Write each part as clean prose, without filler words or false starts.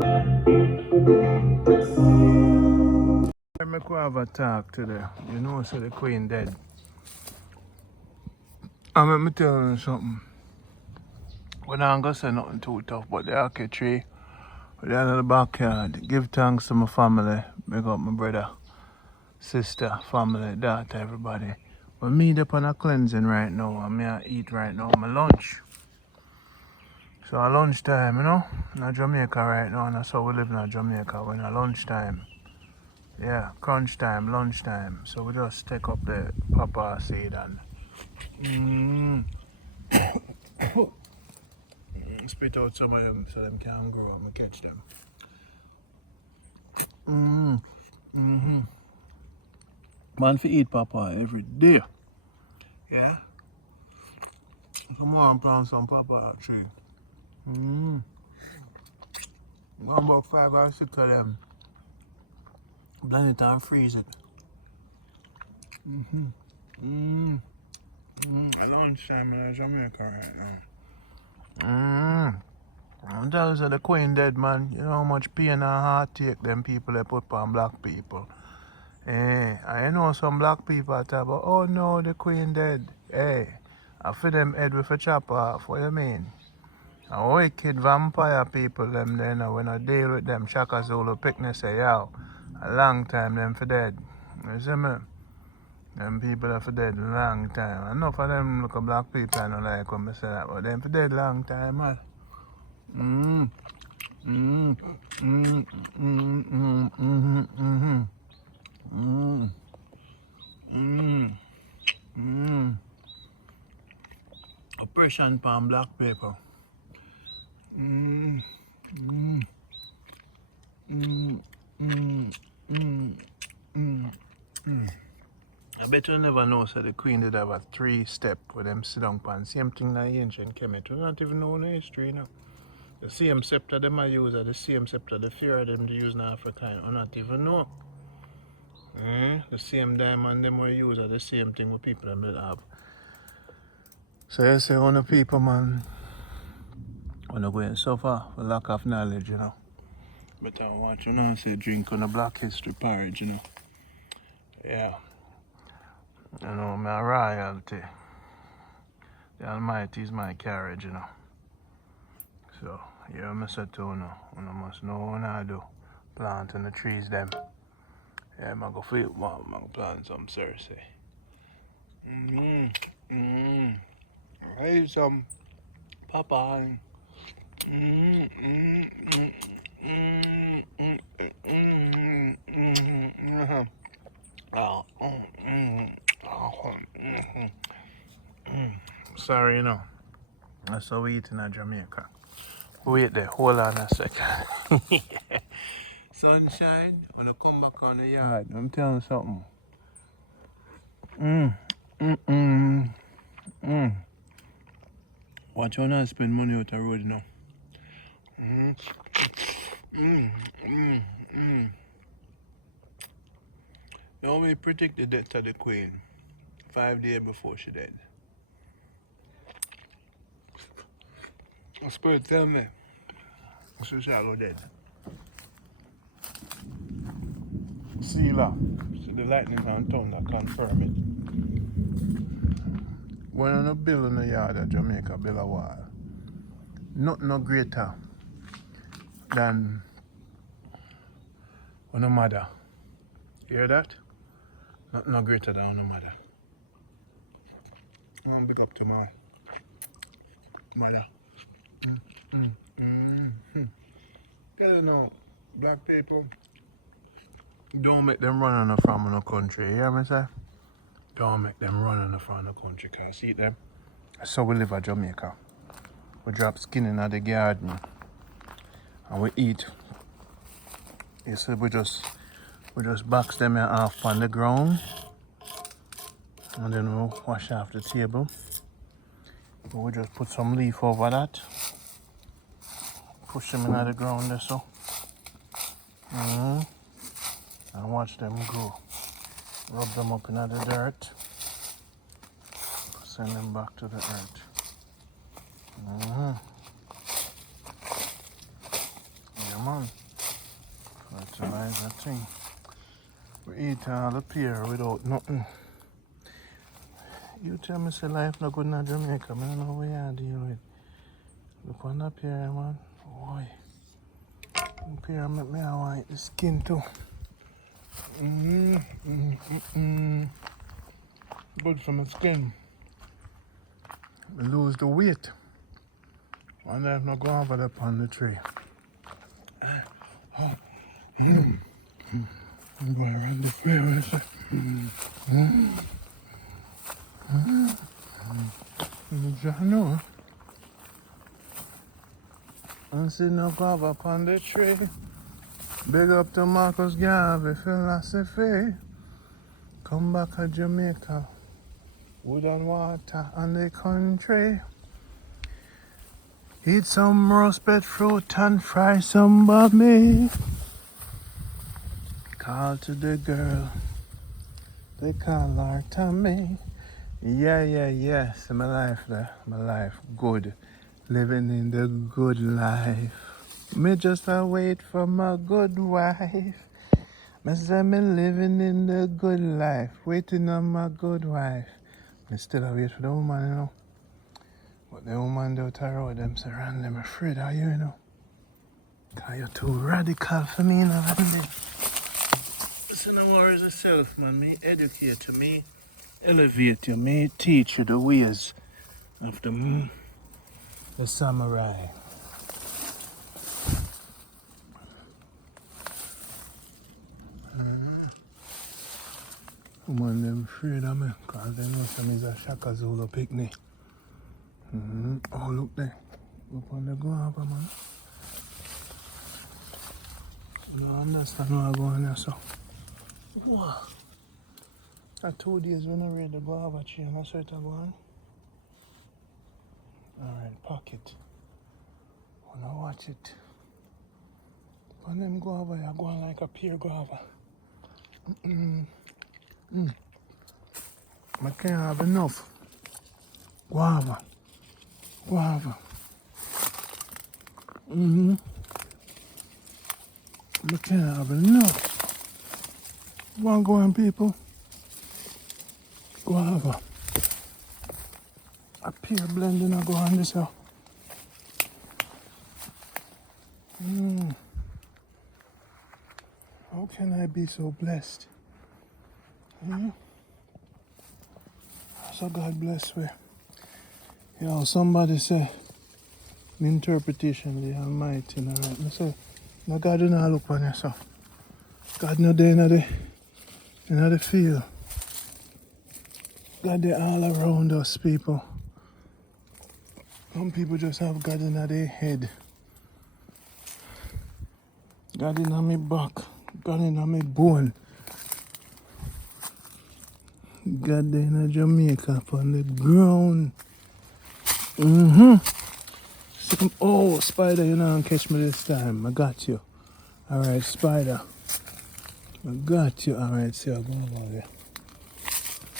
I'm Guava talk today. You know, so the queen dead. I'm tell you something. When I'm gonna say nothing too tough, but the Aki tree, they're in the backyard. Give thanks to my family. Big up my brother, sister, family, daughter, everybody. But me up on a cleansing right now, and me I eat right now my lunch. So at lunchtime, you know, in Jamaica right now, and that's how we live in Jamaica. When at lunchtime. Yeah, crunch time, lunchtime. So we just take up the papaya seed and spit out some of them so them can grow and catch them. Man, for eat papaya every day. Yeah. Come on, plant some papaya tree. About 5 or 6 of them. Blend it and freeze it. At lunchtime in Jamaica right now. I'm telling you, the queen dead, man. You know how much pain and heartache them people they put on black people. I know some black people talk about, oh no, the queen dead. I feel them head with a chop off. What you mean? A wicked vampire people them then when I deal with them Shaka Zulu picnic say, yo, a long time them for dead. You see me? Them people are for dead a long time. Enough of them look at black people I don't like when I say that, but them for dead long time, man. Oppression upon black people. I bet you never know so the queen did have a 3-step with them sit down pan. Same thing in the ancient Kemet. We don't even know the history, you know. The same scepter them I use are the same scepter the fear of them to use in Africa. I don't even know. The same diamond them we use are the same thing with people them will have. So you say on the people, man, when they go and suffer for lack of knowledge, you know. But I watch you know say drink on the black history porridge, you know. Yeah. You know, my royalty. The Almighty is my carriage, you know. So, yeah, I say to you, you must know what I do. Planting the trees, them. Yeah, I'm going to flip one, I'm going to plant some Cersei. I eat some papaya. Sorry, you know. That's how we eat in Jamaica. Wait there, hold on a second. Sunshine, when I come back on the yard, I'm telling you something. Watch how I spend money out the road now. Now we predict the death of the queen 5 days before she died. The spirit tell me she shall go dead. Sealer. So the lightning and thunder confirm it. When I build in the yard of Jamaica, build a wall. Nothing no greater than when a mother. You hear that? Nothing no greater than when a mother. I'll big up to my mother. You know, black people, don't make them run on the farm in the country. You hear me say? Don't make them run on the farm in the country, cause see them. So we live at Jamaica. We drop skin in the garden and we eat. You see, we just box them off on the ground and then we wash off the table. We just put some leaf over that. Push them in the ground there so. And watch them grow. Rub them up in the dirt. Send them back to the earth. Yeah, man. thing. We eat all the pear without nothing. You tell me say life not good in Jamaica, I don't know what you deal with. Look on that pear, man. Boy. Pear make me white the skin too. Good for my skin. I lose the weight. And I'm not going over up on the tree. I'm going around the fairway. I know. I see no guava upon the tree. Big up to Marcus Garvey, philosophy. Come back to Jamaica. Wood and water and the country. Eat some roasted fruit and fry some bubby. Call to the girl. They call her Tommy. Yeah. See my life there. My life good. Living in the good life. Me just a wait for my good wife. Me say me living in the good life. Waiting on my good wife. Me still a wait for the woman, you know. But the woman out the road, them surround them afraid of you, you know. Cause you're too radical for me, you know what I mean? Listen, no worries yourself, man. Me educate you, me elevate you, me teach you the ways of the samurai. Woman, them afraid of me, cause they know some is a Shaka Zulu picnic. Oh, look there. Up on the guava, man. You don't understand what I'm going there, so. Wow. At 2 days when I read the guava tree, and I saw it going. Alright, pocket. Wanna watch it. On them guava, you're going like a pear guava. I can't have enough. Guava. I can't have enough. One going, people. Guava. A pear blending, I go on this out. How can I be so blessed? So God bless me. You know, somebody say, the interpretation of the Almighty, you know, right? I say, no, God do not look on yourself. God no there in the field. God they all around us, people. Some people just have God in their head. God in my back. God in my bone. God there in Jamaica on the ground. Oh, spider, you know, catch me this time. I got you. Alright, spider. I got you. Alright, see, I'll go over there.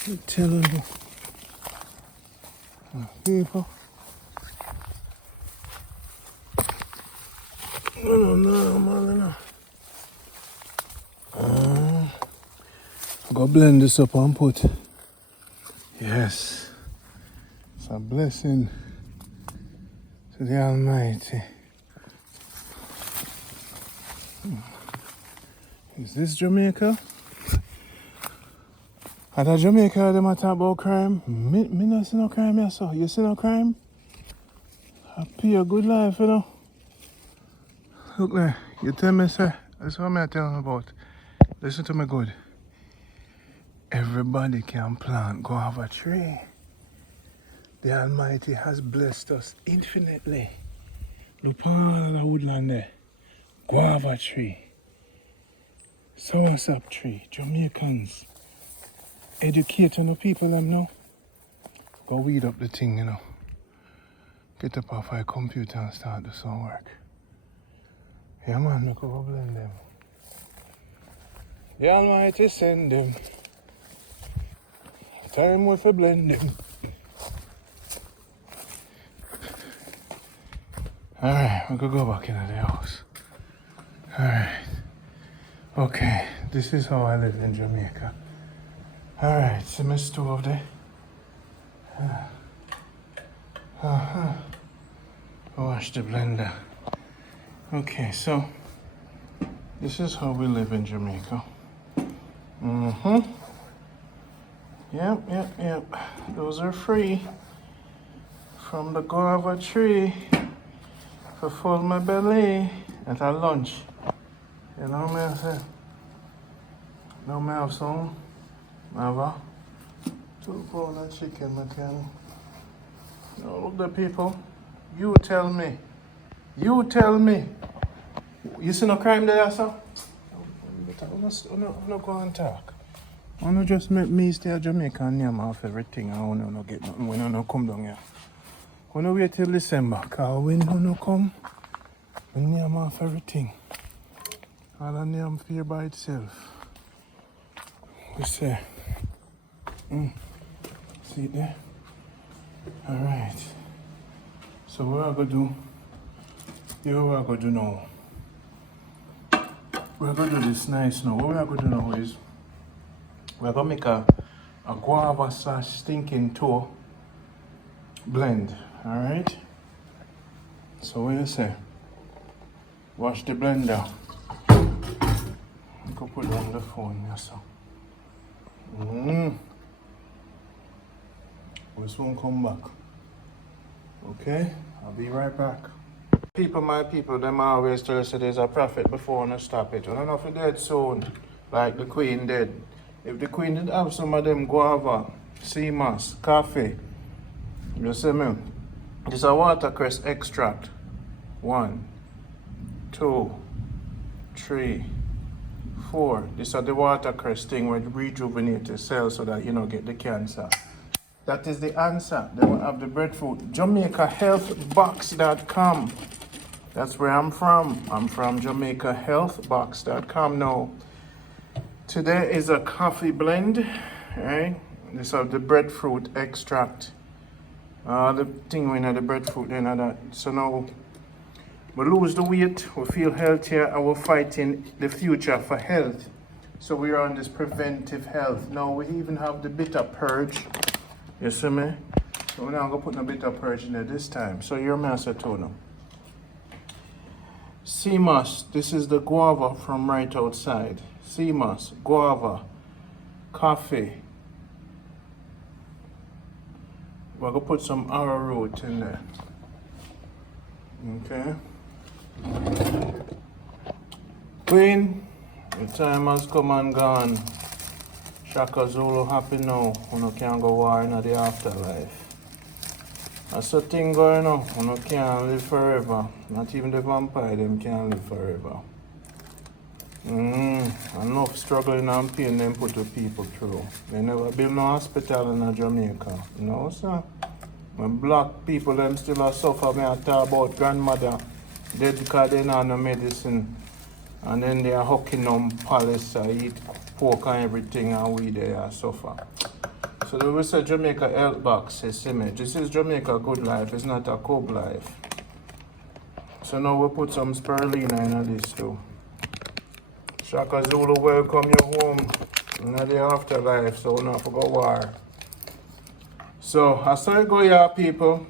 I'm telling you. People. No, man. I'm going to blend this up and put. Yes. It's a blessing to the Almighty. Is this Jamaica? At Jamaica, they might talk about crime. Me not see no crime here, so. You see no crime? Happy a good life, you know. Look there, you tell me, sir. That's what I'm telling you about. Listen to me good. Everybody can plant guava tree. The Almighty has blessed us infinitely. Look all the woodland there. Guava tree. Soursop tree. Jamaicans. Educating the people them now. Go weed up the thing, you know. Get up off our computer and start do some work. Yeah man, look over blend them. The Almighty send them. Time we for blend them. Alright, we could go back into the house. Alright. Okay, this is how I live in Jamaica. Alright, see my stove there. Wash the blender. Okay, so this is how we live in Jamaica. Yep. Those are free from the guava tree for full my belly at our lunch. You know what I say? No me have some. Have a 2 pound of chicken, I can. No, look the people. You tell me. You tell me. You see no crime there, sir? I'm not going to talk. I don't just make me stay at Jamaica and name off everything. I don't know get nothing when I don't come down here. When I wait till December, because when I don't come, I name off everything. All I name fear by itself. We say. See it there? Alright. So what I'm going to do, here what I'm going to do now. We're going to do this nice now. What we're going to do now is, we're going to make a guava / stinking toe blend. Alright? So what do you say? Wash the blender. You can put it on the phone, yes sir. We soon come back. Okay? I'll be right back. People, my people, them always tell us that there's a prophet before and stop it. I don't know if you're dead soon, like the queen did. If the queen did have some of them guava, sea moss, coffee, you see me? This is a watercress extract. 1, 2, 3, 4. This is the watercress thing where you rejuvenate the cells so that you don't get the cancer. That is the answer. They will have the breadfruit. JamaicaHealthBox.com. That's where I'm from. I'm from JamaicaHealthBox.com. Now, today is a coffee blend, right? This is the breadfruit extract. The thing we know the breadfruit and that. So now we lose the weight, we feel healthier, and we're fighting the future for health. So we're on this preventive health. Now we even have the bitter purge. You see me? So we're not going to put no bitter purge in there this time. So you're master toner. Sea moss. This is the guava from right outside. Sea moss, guava, coffee. We're going to put some arrowroot in there. Okay. Queen, the time has come and gone. Shaka Zulu happy now. You can't go war in the afterlife. That's the thing going on. You can't live forever. Not even the vampire, them can't live forever. Enough struggling and pain them put the people through. They never build no hospital in Jamaica. No, sir. When black people them still are suffer, me I talk about grandmother dead because they don't have no medicine. And then they are hooking on palace, eat pork and everything, and we there suffer. So the way say Jamaica Health Box says, this is Jamaica Good Life, it's not a Cub Life. So now we put some spirulina in this too. Shaka Zulu welcome you home in the afterlife, so we not for go war. So I saw it go here people.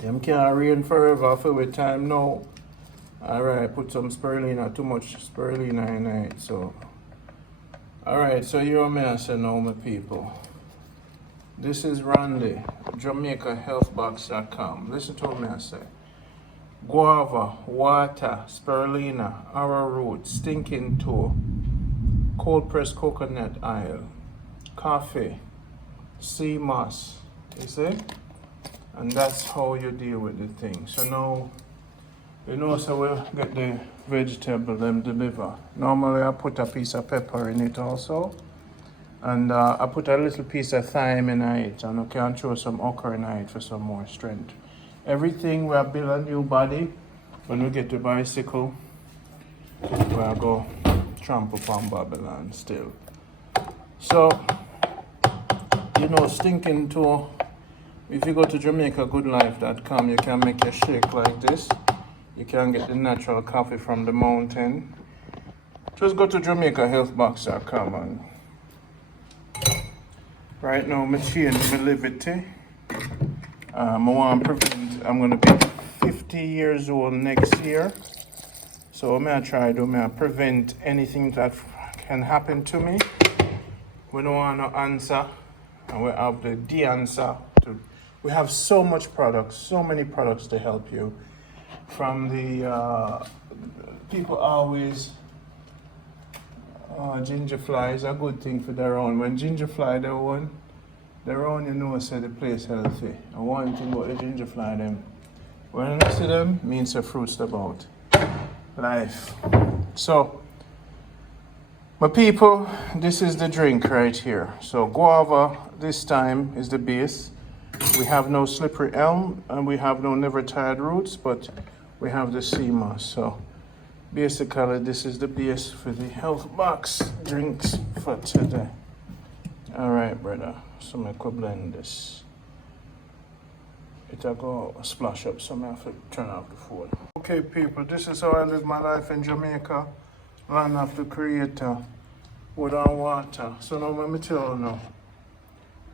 Them can't reign forever for with time now. Alright, put some spirulina, too much spirulina in it, so. Alright, so you may I say now my people. This is Randy, JamaicaHealthBox.com. Listen to me I say. Guava, water, spirulina, arrowroot, stinking toe, cold pressed coconut oil, coffee, sea moss, you see? And that's how you deal with the thing. So now, you know, so we'll get the vegetable them deliver. Normally I put a piece of pepper in it also. And I put a little piece of thyme in it, and I can throw some okra in it for some more strength. Everything we build a new body. When we get the bicycle, we'll go tramp upon Babylon still. So, you know, stinking toe. If you go to JamaicaGoodLife.com, you can make your shake like this. You can get the natural coffee from the mountain. Just go to JamaicaHealthBox.com and right now I'm change my levity. I want to prevent, I'm going to be 50 years old next year. So I'm going to try to prevent anything that can happen to me. We don't want no answer, and we have the answer. We have so much products, so many products to help you. From the people always, ginger fly is a good thing for their own. When ginger fly their own, you know, say the place healthy. And one thing about the ginger fly them, when I see them, means the fruits about life. So, my people, this is the drink right here. So guava this time is the base. We have no slippery elm and we have no never tired roots, but we have the sea moss. So basically this is the base for the health box drinks for today. All right, brother. So I could blend this. It'll go splash up, so I have to turn off the phone. Okay, people, this is how I live my life in Jamaica. Land of the Creator, wood and water. So now let me tell you now.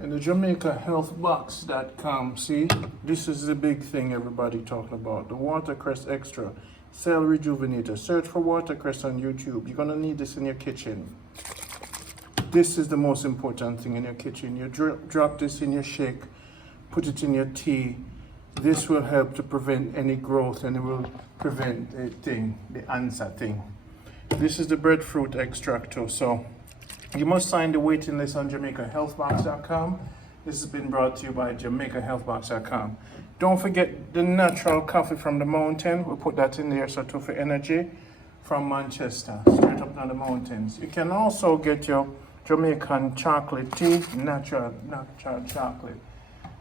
In the JamaicaHealthBox.com, see, this is the big thing everybody talking about. The watercress extra, cell rejuvenator. Search for watercress on YouTube. You're gonna need this in your kitchen. This is the most important thing in your kitchen. You drop this in your shake, put it in your tea. This will help to prevent any growth and it will prevent the answer thing. This is the breadfruit extractor. So you must sign the waiting list on JamaicaHealthBox.com. This has been brought to you by JamaicaHealthBox.com. Don't forget the natural coffee from the mountain. We'll put that in there, so to for energy from Manchester, straight up on the mountains. You can also get your Jamaican chocolate tea, natural chocolate.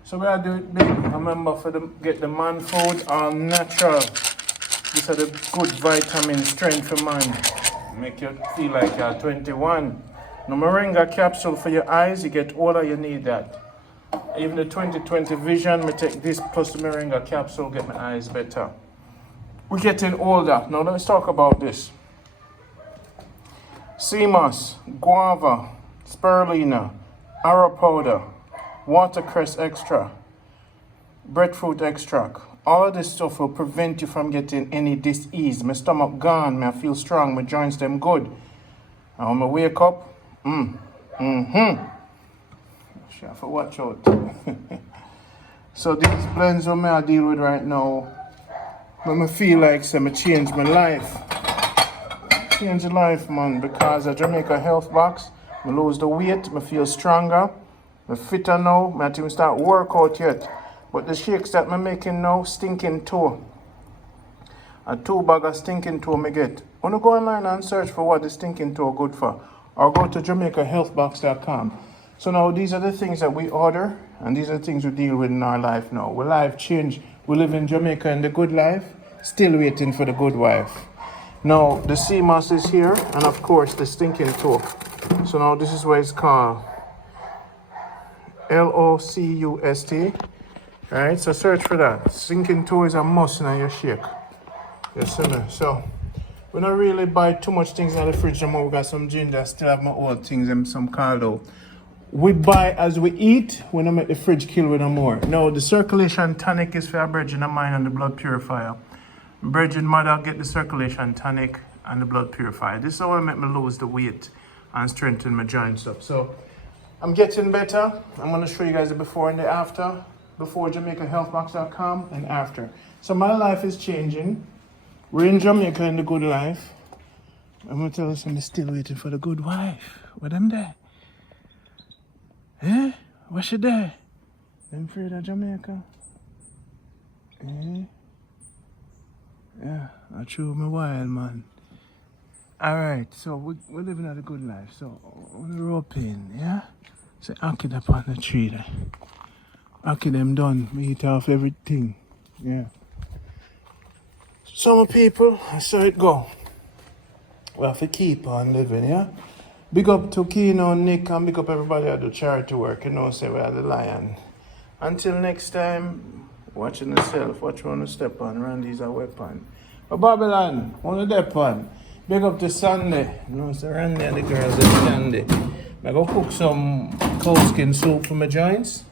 So we are doing big. Remember get the man food natural. These are the good vitamin strength for man. Make you feel like you're 21. No moringa capsule for your eyes. You get older, you need that. Even the 20/20 vision, me take this plus the moringa capsule, get my eyes better. We're getting older. Now let's talk about this. Sea moss, guava, spirulina, arrow powder, watercress extra, breadfruit extract. All of this stuff will prevent you from getting any disease. My stomach gone, I feel strong, my joints them good. And when I wake up, I have to watch out. So these blends I deal with right now, when I feel like I change my life. Change your life, man, because at Jamaica Health Box, I lose the weight, I feel stronger, I fitter now, I haven't even start workout yet. But the shakes that I'm making now, stinking toe. A 2 bag of stinking toe I get. When you go online and search for what the stinking toe good for, or go to JamaicaHealthBox.com. So now these are the things that we order, and these are the things we deal with in our life now. We life change. We live in Jamaica in the good life, still waiting for the good wife. Now the sea moss is here, and of course the stinking toe. So now this is what it's called. LOCUST. Alright, so search for that. Stinking toe is a must in your shake. You see me? So we don't really buy too much things in the fridge anymore. We got some ginger, still have my old things and some caldo. We buy as we eat, we don't make the fridge kill with no more. No, the circulation tonic is for our brethren of mine and the blood purifier. Brethren mother get the circulation tonic and the blood purifier. This is how I make me lose the weight and strengthen my joints up. So I'm getting better. I'm going to show you guys the before and the after. Before JamaicaHealthBox.com and after. So my life is changing. We're in Jamaica in the good life. I'm going to tell us I'm still waiting for the good wife. What them there? Eh? What's she there? Them afraid of Jamaica? Eh? Yeah, I true my wild man. Alright, so we're living at a good life. So on the rope in, yeah? So anchor up on the tree there. Anchor them done. We eat off everything. Yeah. Some people, I saw it go. We have to keep on living, yeah? Big up to Keno, Nick, and big up everybody at the charity work. You know, say we are the lion. Until next time, watching yourself, watch you want to step on. Randy's a weapon. But Babylon, on the dep on. Big up to Sunday. No, it's Randy and the girls at Candy. I go cook some cow skin soup for my joints.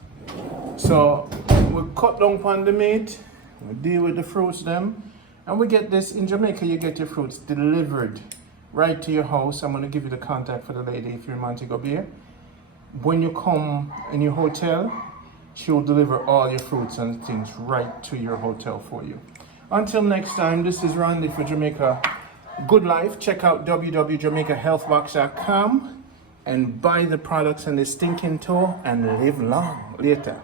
So we cut down on the meat, we deal with the fruits them, and we get this in Jamaica. You get your fruits delivered right to your house. I'm gonna give you the contact for the lady if you're in Montego Bay. When you come in your hotel, she will deliver all your fruits and things right to your hotel for you. Until next time, this is Randy for Jamaica Good Life. Check out www.jamaicahealthbox.com and buy the products and the stinking toe and live long. Later.